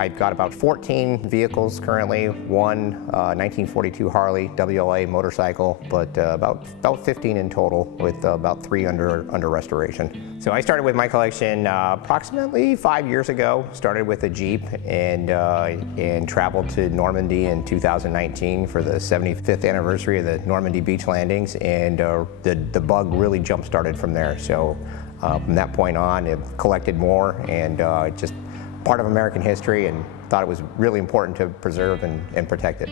I've got about 14 vehicles currently, one 1942 Harley WLA motorcycle, but about 15 in total, with about 3 under restoration. So I started with my collection approximately 5 years ago. Started with a Jeep and traveled to Normandy in 2019 for the 75th anniversary of the Normandy beach landings, and the bug really jump-started from there. So from that point on, I've collected more, and just part of American history, and thought it was really important to preserve and protect it.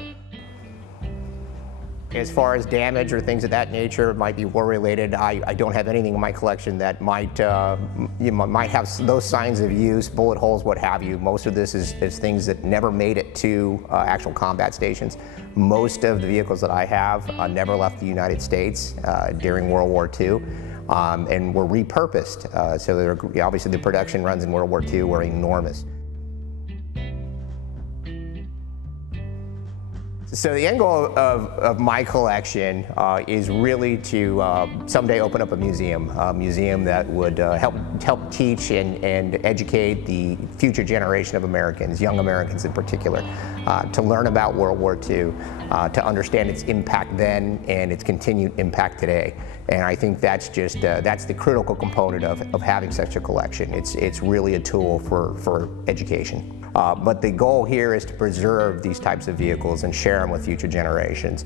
As far as damage or things of that nature might be war related, I don't have anything in my collection that might have those signs of use, bullet holes, what have you. Most of this is things that never made it to actual combat stations. Most of the vehicles that I have never left the United States during World War II. And were repurposed. So obviously the production runs in World War II were enormous. So the end goal of my collection is really to someday open up a museum that would help teach and educate the future generation of Americans, young Americans in particular, to learn about World War II, to understand its impact then and its continued impact today. And I think that's just that's the critical component of having such a collection. It's really a tool for education. But the goal here is to preserve these types of vehicles and share them with future generations.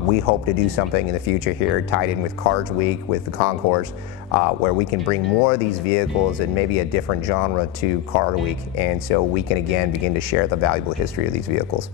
We hope to do something in the future here tied in with Cars Week, with the Concours, where we can bring more of these vehicles and maybe a different genre to Car Week, and so we can again begin to share the valuable history of these vehicles.